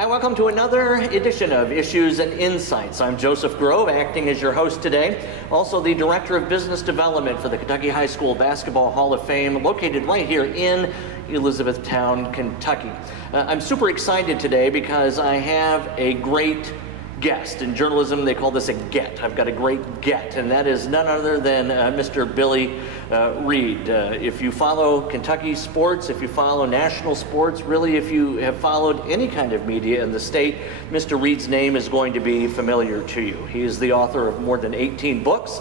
Hi, welcome to another edition of Issues and Insights. I'm Joseph Grove, acting as your host today. Also the Director of Business Development for the Kentucky High School Basketball Hall of Fame, located right here in Elizabethtown, Kentucky. I'm super excited today because I have a great guest. In journalism, they call this a get. I've got a great get, and that is none other than Mr. Billy Reed. If you follow Kentucky sports, if you follow national sports, really if you have followed any kind of media in the state, Mr. Reed's name is going to be familiar to you. He is the author of more than 18 books,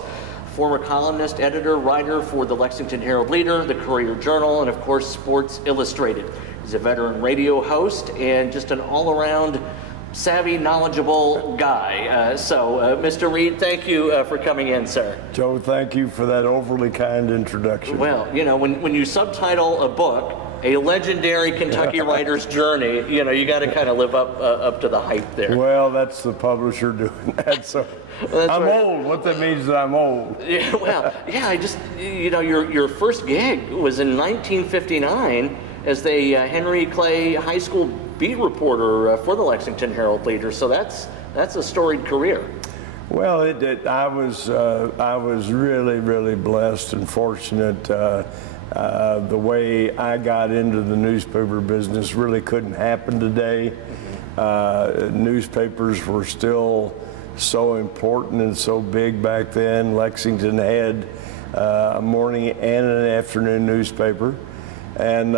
former columnist, editor, writer for the Lexington Herald-Leader, the Courier-Journal, and of course Sports Illustrated. He's a veteran radio host and just an all-around savvy, knowledgeable guy. Mr. Reed, thank you for coming in, sir. Joe, thank you for that overly kind introduction. Well, you know, when you subtitle a book, a legendary Kentucky writer's journey, you know, you got to kind of live up to the hype there. Well, that's the publisher doing that, so I'm old. What that means is that I'm old. Yeah, well, yeah, I just, you know, your first gig was in 1959 as the Henry Clay High School beat reporter for the Lexington Herald-Leader, so that's a storied career. Well, I was really blessed and fortunate. The way I got into the newspaper business really couldn't happen today. Newspapers were still so important and so big back then. Lexington had a morning and an afternoon newspaper. And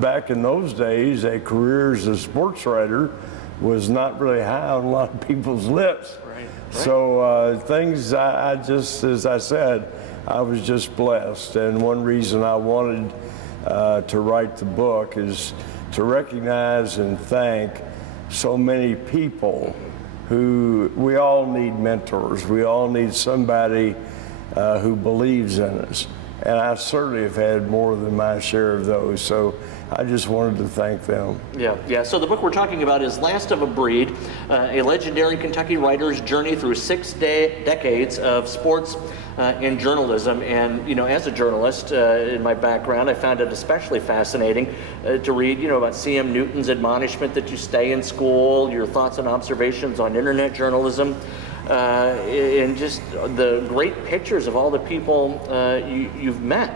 back in those days, a career as a sports writer was not really high on a lot of people's lips. Right. So things, I just, as I said, I was just blessed. And one reason I wanted to write the book is to recognize and thank so many people who, we all need mentors. We all need somebody who believes in us. And I certainly have had more than my share of those, so I just wanted to thank them. Yeah. So the book we're talking about is Last of a Breed, a legendary Kentucky writer's journey through 6 decades of sports and journalism. And, you know, as a journalist, in my background, I found it especially fascinating to read, you know, about C.M. Newton's admonishment that you stay in school, your thoughts and observations on internet journalism, and just the great pictures of all the people you've met.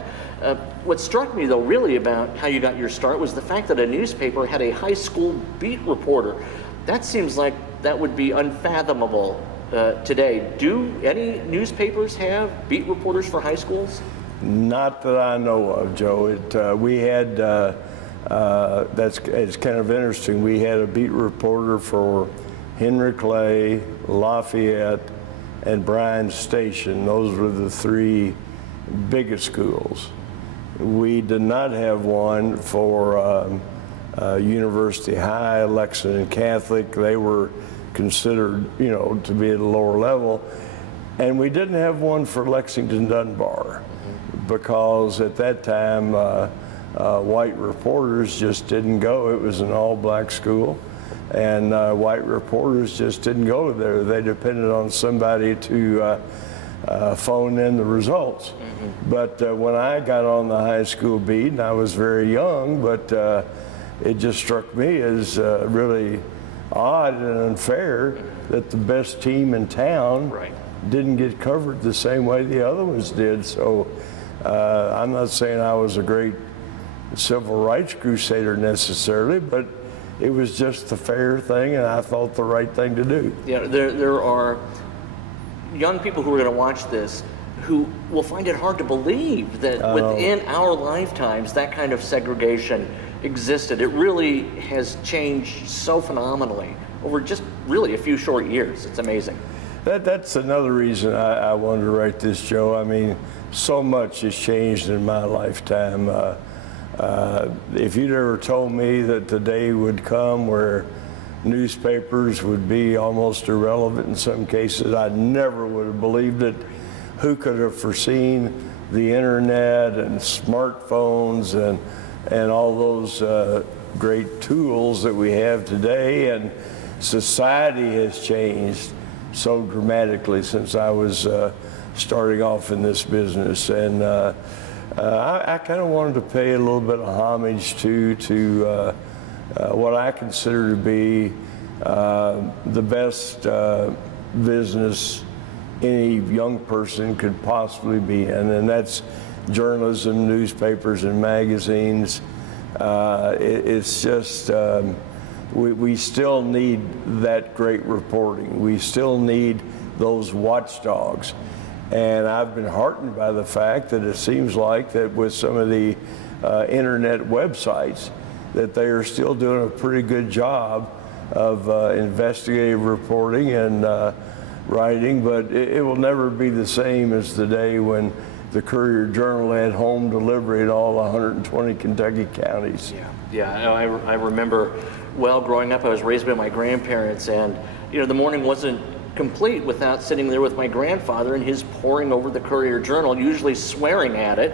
What struck me, though, really about how you got your start was the fact that a newspaper had a high school beat reporter. That seems like that would be unfathomable today. Do any newspapers have beat reporters for high schools? Not that I know of, Joe. We had, it's kind of interesting, we had a beat reporter for Henry Clay, Lafayette, and Bryan Station. Those were the three biggest schools. We did not have one for University High, Lexington Catholic. They were considered, you know, to be at a lower level. And we didn't have one for Lexington Dunbar because at that time white reporters just didn't go. It was an all-black school. And white reporters just didn't go there. They depended on somebody to phone in the results. But when I got on the high school beat, and I was very young, but it just struck me as really odd and unfair that the best team in town didn't get covered the same way the other ones did. So I'm not saying I was a great civil rights crusader necessarily, but it was just the fair thing, and I thought the right thing to do. Yeah, there are young people who are going to watch this who will find it hard to believe that within our lifetimes that kind of segregation existed. It really has changed so phenomenally over just really a few short years. It's amazing. That's another reason I wanted to write this, Joe. I mean, so much has changed in my lifetime. If you'd ever told me that the day would come where newspapers would be almost irrelevant in some cases, I never would have believed it. Who could have foreseen the internet and smartphones and all those great tools that we have today? And society has changed so dramatically since I was starting off in this business. And I kind of wanted to pay a little bit of homage to what I consider to be the best business any young person could possibly be in, and that's journalism, newspapers, and magazines. It's just, we still need that great reporting. We still need those watchdogs. And I've been heartened by the fact that it seems like that with some of the internet websites, that they are still doing a pretty good job of investigative reporting and writing, but it will never be the same as the day when the Courier-Journal had home delivery in all 120 Kentucky counties. Yeah, I remember well growing up. I was raised by my grandparents, and the morning wasn't complete without sitting there with my grandfather and his poring over the Courier-Journal, usually swearing at it.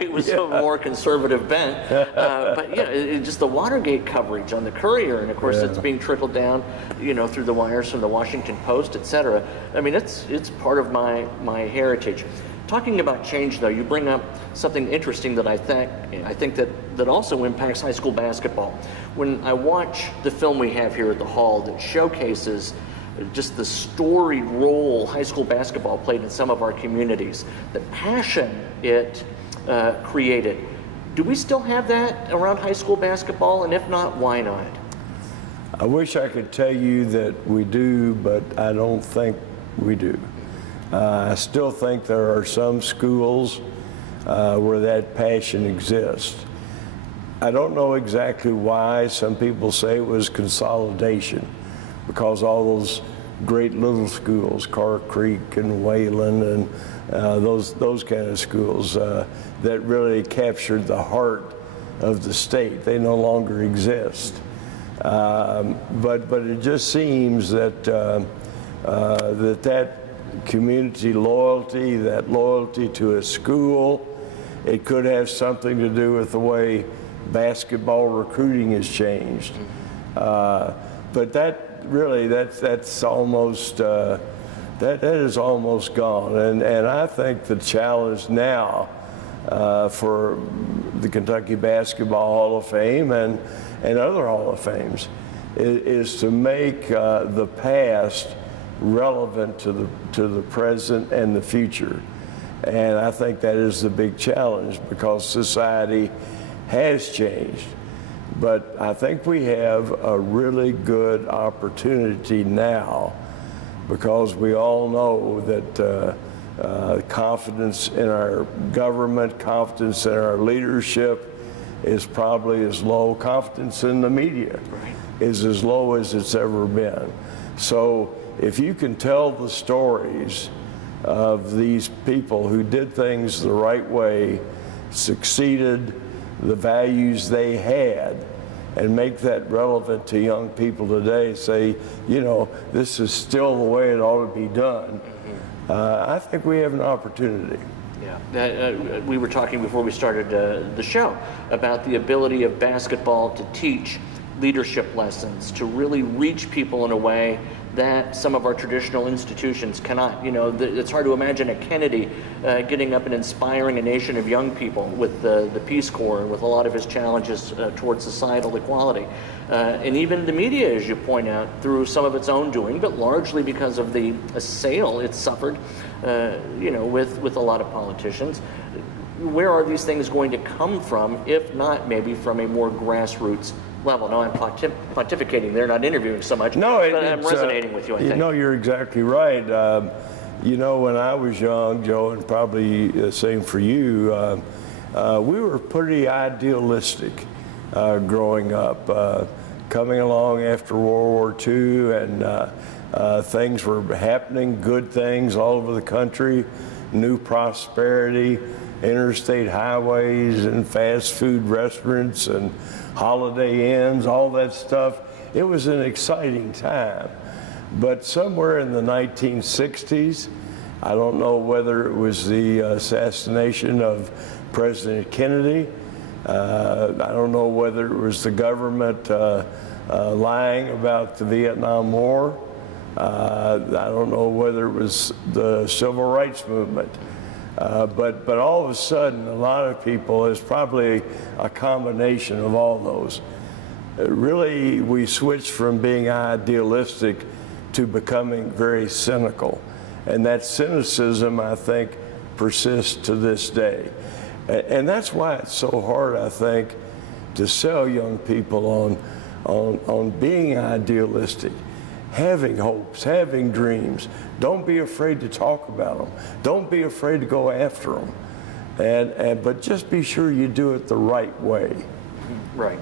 He was of a more conservative bent. But just the Watergate coverage on the Courier, and of course it's being trickled down, through the wires from the Washington Post, etc. I mean, it's part of my heritage. Talking about change, though, you bring up something interesting that I think that also impacts high school basketball. When I watch the film we have here at the Hall that showcases just the storied role high school basketball played in some of our communities, the passion it created. Do we still have that around high school basketball? And if not, why not? I wish I could tell you that we do, but I don't think we do. I still think there are some schools where that passion exists. I don't know exactly why. Some people say it was consolidation, because all those great little schools, Carr Creek and Wayland and those kind of schools that really captured the heart of the state, they no longer exist. But it just seems that that community loyalty, that loyalty to a school, it could have something to do with the way basketball recruiting has changed. But that's almost that is almost gone, and I think the challenge now for the Kentucky Basketball Hall of Fame and other Hall of Fames is to make the past relevant to the present and the future. And I think that is the big challenge, because society has changed. But I think we have a really good opportunity now, because we all know that confidence in our government, confidence in our leadership is probably as low. Confidence in the media is as low as it's ever been. So if you can tell the stories of these people who did things the right way, succeeded, the values they had, and make that relevant to young people today, say, this is still the way it ought to be done, I think we have an opportunity. Yeah, we were talking before we started the show about the ability of basketball to teach leadership lessons, to really reach people in a way that some of our traditional institutions cannot. It's hard to imagine a Kennedy getting up and inspiring a nation of young people with the Peace Corps and with a lot of his challenges towards societal equality. And even the media, as you point out, through some of its own doing, but largely because of the assail it suffered, with a lot of politicians. Where are these things going to come from, if not maybe from a more grassroots level? No, I'm pontificating there, not interviewing so much, but I'm resonating with you, I think. No, you're exactly right. When I was young, Joe, and probably the same for you, we were pretty idealistic growing up. Coming along after World War II, and things were happening, good things all over the country, new prosperity, interstate highways and fast food restaurants and Holiday Inns, all that stuff. It was an exciting time. But somewhere in the 1960s, I don't know whether it was the assassination of President Kennedy, I don't know whether it was the government lying about the Vietnam War, I don't know whether it was the civil rights movement. But all of a sudden, a lot of people, it's probably a combination of all those. really we switched from being idealistic to becoming very cynical. And that cynicism, I think, persists to this day. And that's why it's so hard, I think, to sell young people on being idealistic, having hopes, having dreams. Don't be afraid to talk about them. Don't be afraid to go after them. But just be sure you do it the right way. Right.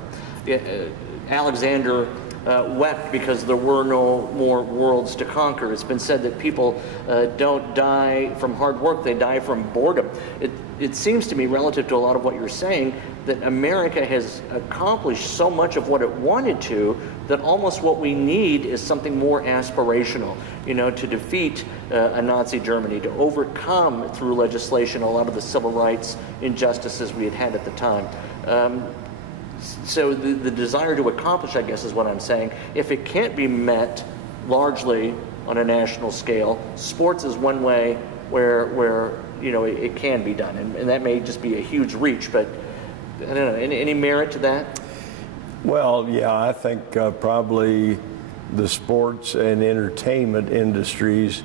Alexander wept because there were no more worlds to conquer. It's been said that people don't die from hard work, they die from boredom. It seems to me, relative to a lot of what you're saying, that America has accomplished so much of what it wanted to, that almost what we need is something more aspirational, to defeat a Nazi Germany, to overcome through legislation a lot of the civil rights injustices we had at the time. So the desire to accomplish, I guess, is what I'm saying. If it can't be met largely on a national scale, sports is one way where it can be done, and that may just be a huge reach. But I don't know. Any merit to that? Well, yeah, I think probably the sports and entertainment industries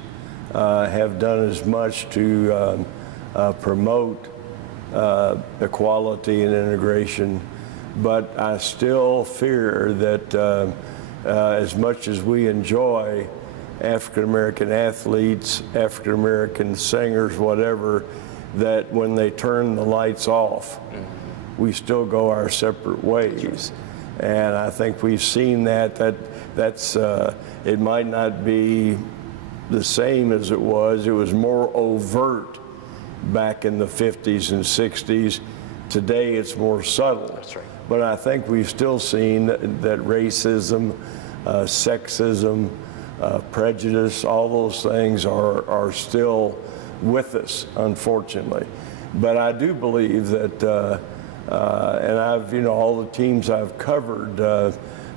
have done as much to promote equality and integration. But I still fear that as much as we enjoy African-American athletes, African-American singers, whatever, that when they turn the lights off, we still go our separate ways. And I think we've seen that's it might not be the same as it was. It was more overt back in the 50s and 60s. Today it's more subtle. That's right. But I think we've still seen that racism, sexism, prejudice, all those things are still with us, unfortunately. But I do believe that, and I've, all the teams I've covered,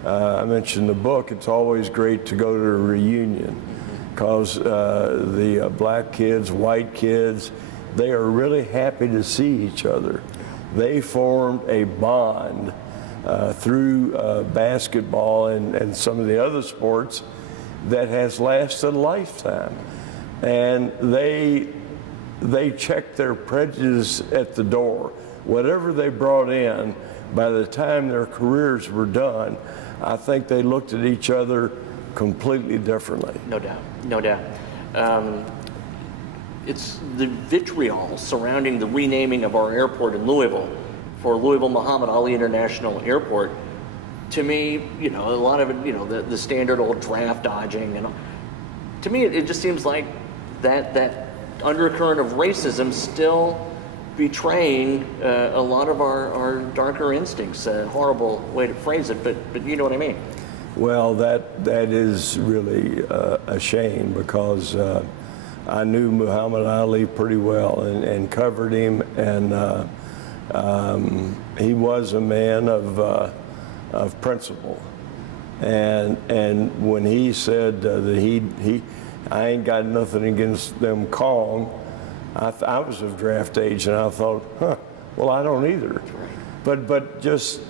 I mentioned the book, it's always great to go to a reunion, because the black kids, white kids, they are really happy to see each other. They formed a bond through basketball and some of the other sports that has lasted a lifetime. And they checked their prejudice at the door. Whatever they brought in, by the time their careers were done, I think they looked at each other completely differently. No doubt, no doubt. It's the vitriol surrounding the renaming of our airport in Louisville for Louisville Muhammad Ali International Airport. To me, a lot of it, the standard old draft dodging, to me, it just seems like that undercurrent of racism still betraying a lot of our darker instincts. A horrible way to phrase it, but you know what I mean. Well, that is really a shame, because I knew Muhammad Ali pretty well and covered him, and he was a man of principle. And when he said that I ain't got nothing against them Kong, I was of draft age, and I thought, well, I don't either. But just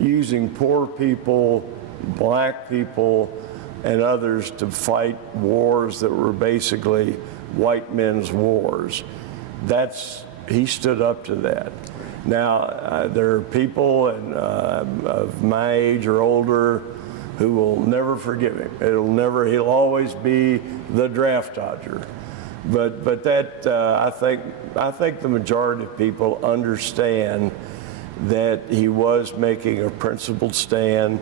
using poor people, black people, and others to fight wars that were basically white men's wars. He stood up to that. Now, there are people of my age or older who will never forgive him. He'll always be the draft dodger. But that, I think the majority of people understand that he was making a principled stand.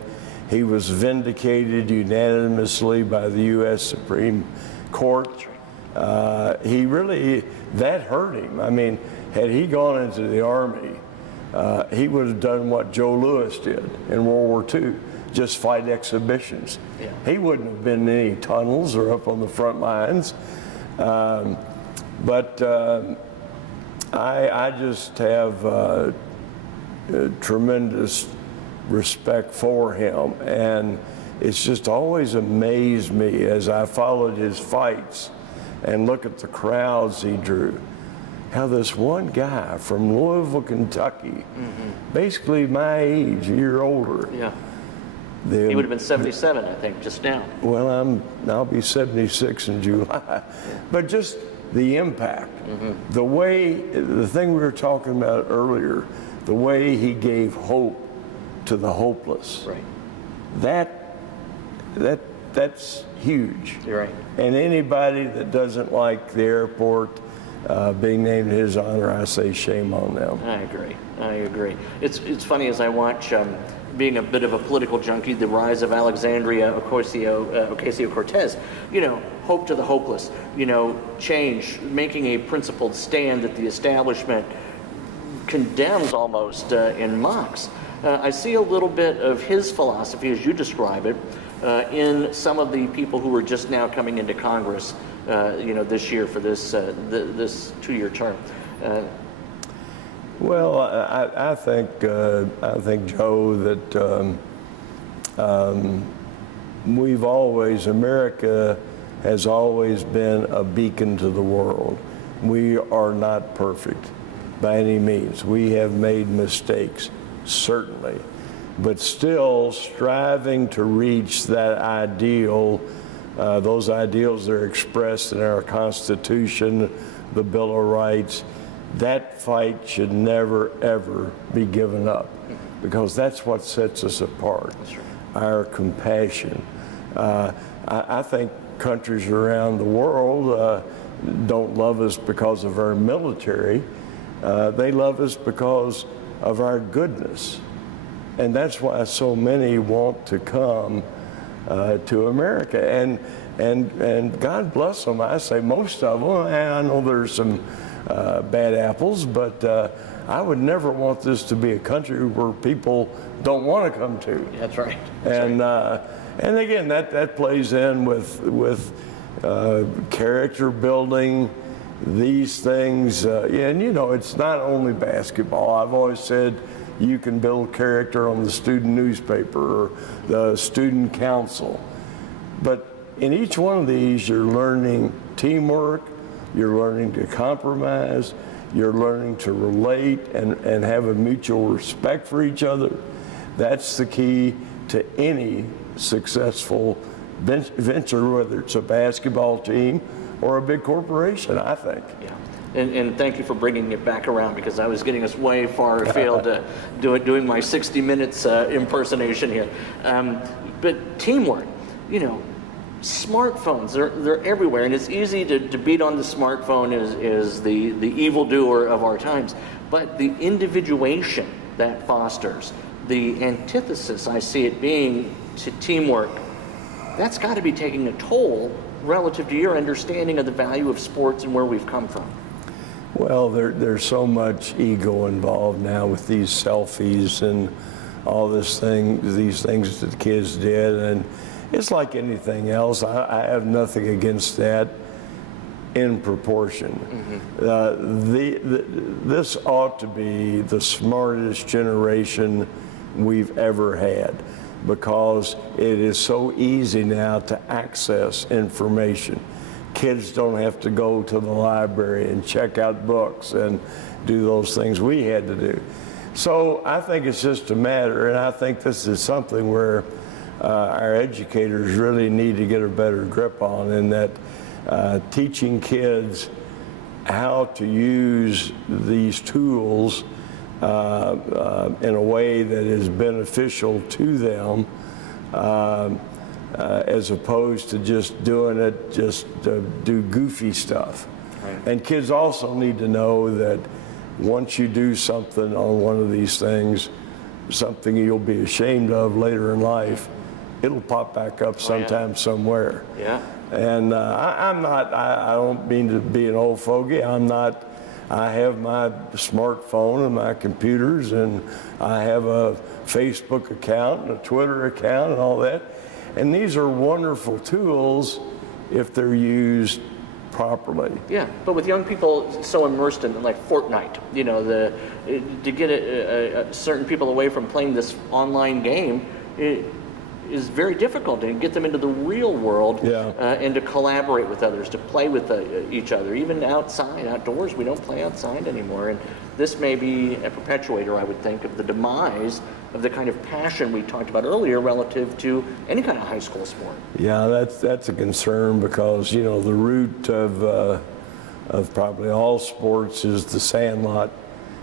He was vindicated unanimously by the U.S. Supreme Court. That hurt him. I mean, had he gone into the Army, he would have done what Joe Louis did in World War II, just fight exhibitions. Yeah. He wouldn't have been in any tunnels or up on the front lines. But I just have tremendous respect for him, and it's just always amazed me as I followed his fights and look at the crowds he drew. how this one guy from Louisville, Kentucky, basically my age, a year older. Yeah. He would have been 77, I think, just now. Well, I'll be 76 in July. But just the impact, the thing we were talking about earlier, the way he gave hope to the hopeless. Right. That's huge. You're right. And anybody that doesn't like the airport being named in his honor, I say shame on them. I agree. It's funny as I watch, being a bit of a political junkie, the rise of Alexandria Ocasio-Cortez, hope to the hopeless, change, making a principled stand that the establishment condemns almost and mocks. I see a little bit of his philosophy, as you describe it, in some of the people who are just now coming into Congress, this year for this 2-year term. Well, I think Joe, that America has always been a beacon to the world. We are not perfect by any means. We have made mistakes, certainly, but still striving to reach that ideal. Those ideals that are expressed in our Constitution, the Bill of Rights. That fight should never, ever be given up, because that's what sets us apart, our compassion. I think countries around the world don't love us because of our military. They love us because of our goodness. And that's why so many want to come to America. And God bless them. I say most of them. And I know there's some bad apples, but I would never want this to be a country where people don't want to come to. That's right. And again, that plays in with character building, these things. And it's not only basketball. I've always said you can build character on the student newspaper or the student council. But in each one of these, you're learning teamwork, you're learning to compromise, you're learning to relate and have a mutual respect for each other. That's the key to any successful venture, whether it's a basketball team or a big corporation, I think. Yeah. And thank you for bringing it back around, because I was getting us way far afield doing my 60 minutes impersonation here. But teamwork, smartphones, they're everywhere, and it's easy to beat on the smartphone as the evildoer of our times. But the individuation that fosters, the antithesis I see it being to teamwork, that's got to be taking a toll relative to your understanding of the value of sports and where we've come from. Well, there's so much ego involved now with these selfies and all these things that the kids did, and it's like anything else. I have nothing against that in proportion. This ought to be the smartest generation we've ever had, because it is so easy now to access information. Kids don't have to go to the library and check out books and do those things we had to do. So I think it's just a matter, and I think this is something where our educators really need to get a better grip on, in that teaching kids how to use these tools in a way that is beneficial to them, as opposed to just doing it just to do goofy stuff. Right. And kids also need to know that once you do something on one of these things, something you'll be ashamed of later in life, it'll pop back up sometime somewhere. Yeah. And I don't mean to be an old fogey. I have my smartphone and my computers, and I have a Facebook account and a Twitter account and all that. And these are wonderful tools if they're used properly. Yeah, but with young people so immersed in like Fortnite, to get certain people away from playing this online game, is very difficult, and get them into the real world and to collaborate with others, to play with each other, even outdoors. We don't play outside anymore, and this may be a perpetuator, I would think, of the demise of the kind of passion we talked about earlier relative to any kind of high school sport. Yeah, that's a concern, because the root of probably all sports is the sandlot.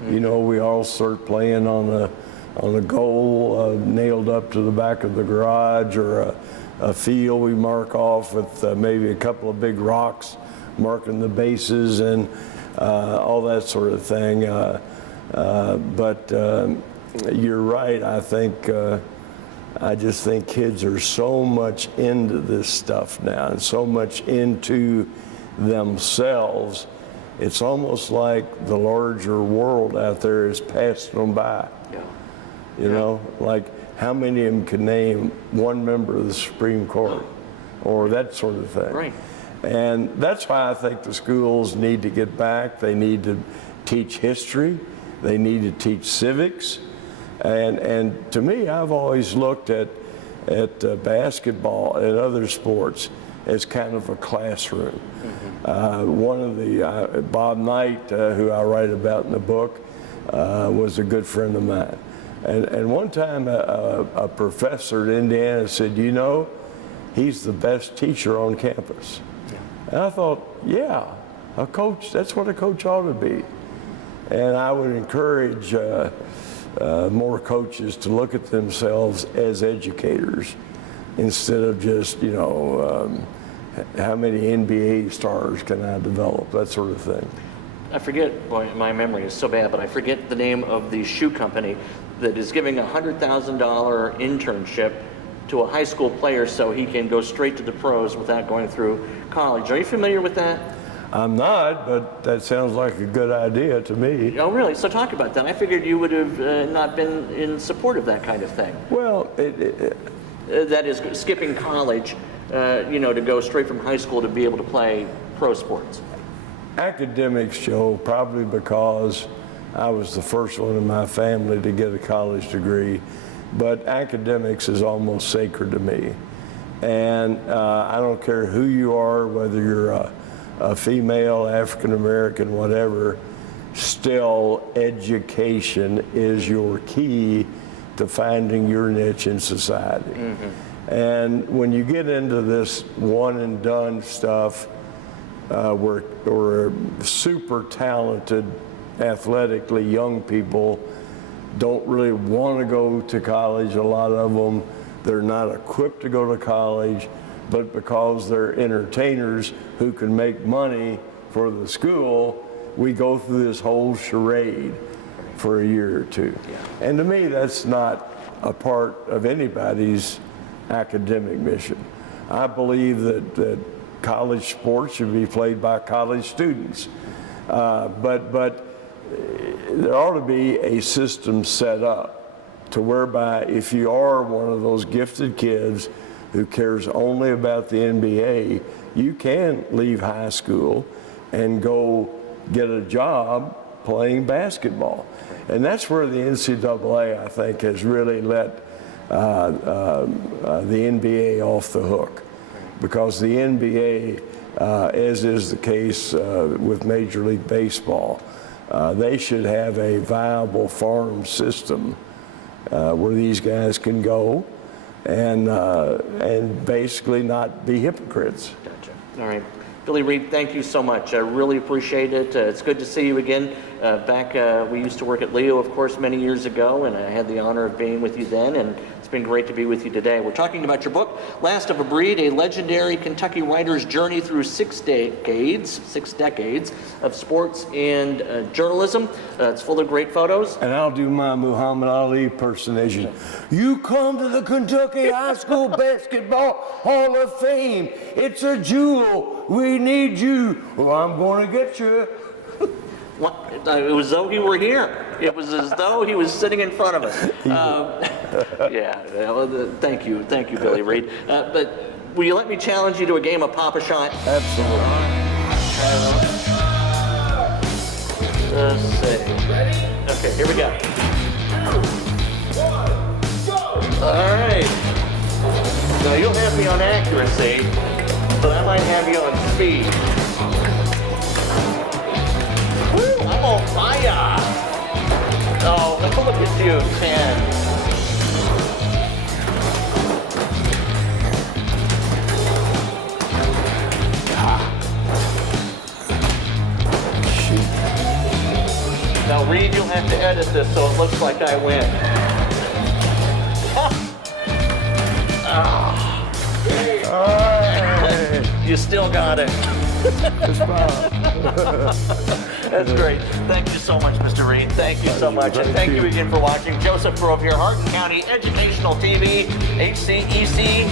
We all start playing on a goal nailed up to the back of the garage, or a field we mark off with maybe a couple of big rocks marking the bases, and all that sort of thing. But you're right. I just think kids are so much into this stuff now, and so much into themselves. It's almost like the larger world out there is passing them by. Like how many of them can name one member of the Supreme Court, or that sort of thing. Right. And that's why I think the schools need to get back. They need to teach history. They need to teach civics. And to me, I've always looked at basketball and other sports as kind of a classroom. One of the, Bob Knight, who I write about in the book, was a good friend of mine. And one time a professor at Indiana said, he's the best teacher on campus. And I thought, a coach, that's what a coach ought to be. And I would encourage more coaches to look at themselves as educators instead of just, how many NBA stars can I develop, that sort of thing. I forget, boy, my memory is so bad, but I forget the name of the shoe company that is giving a $100,000 internship to a high school player so he can go straight to the pros without going through college. Are you familiar with that? I'm not, but that sounds like a good idea to me. Oh, really? So talk about that. I figured you would have not been in support of that kind of thing. Well, that is skipping college, to go straight from high school to be able to play pro sports. Academics, Joe, probably because I was the first one in my family to get a college degree, but academics is almost sacred to me. And I don't care who you are, whether you're a female, African American, whatever, still education is your key to finding your niche in society. And when you get into this one and done stuff, where super talented, athletically young people don't really want to go to college, a lot of them, they're not equipped to go to college, but because they're entertainers who can make money for the school, we go through this whole charade for a year or two. And to me, that's not a part of anybody's academic mission. I believe that college sports should be played by college students, but there ought to be a system set up to whereby if you are one of those gifted kids who cares only about the NBA, you can leave high school and go get a job playing basketball. And that's where the NCAA, I think, has really let the NBA off the hook. Because the NBA, as is the case with Major League Baseball, they should have a viable farm system where these guys can go and basically not be hypocrites. Gotcha. All right. Billy Reed, thank you so much. I really appreciate it. It's good to see you again. We used to work at Leo, of course, many years ago, and I had the honor of being with you then, and it's been great to be with you today. We're talking about your book, Last of a Breed, a legendary Kentucky writer's journey through 6 decades of sports and journalism. It's full of great photos. And I'll do my Muhammad Ali impersonation. You come to the Kentucky High School Basketball Hall of Fame. It's a jewel. We need you. Well, I'm going to get you. It was as though he were here. It was as though he was sitting in front of us. Thank you, Billy Reed. But will you let me challenge you to a game of Pop-A-Shot? Absolutely. Let's see. Okay, here we go. All right. Now, you'll have me on accuracy, but I might have you on speed. Woo, I'm on fire. Oh, look at you, 10. Now, Reed, you'll have to edit this so it looks like I win. You still got it. That's great. Thank you so much, Mr. Reed. Thank you so much. And thank you again for watching. Joseph Grove here, Hardin County Educational TV, HCEC-TV.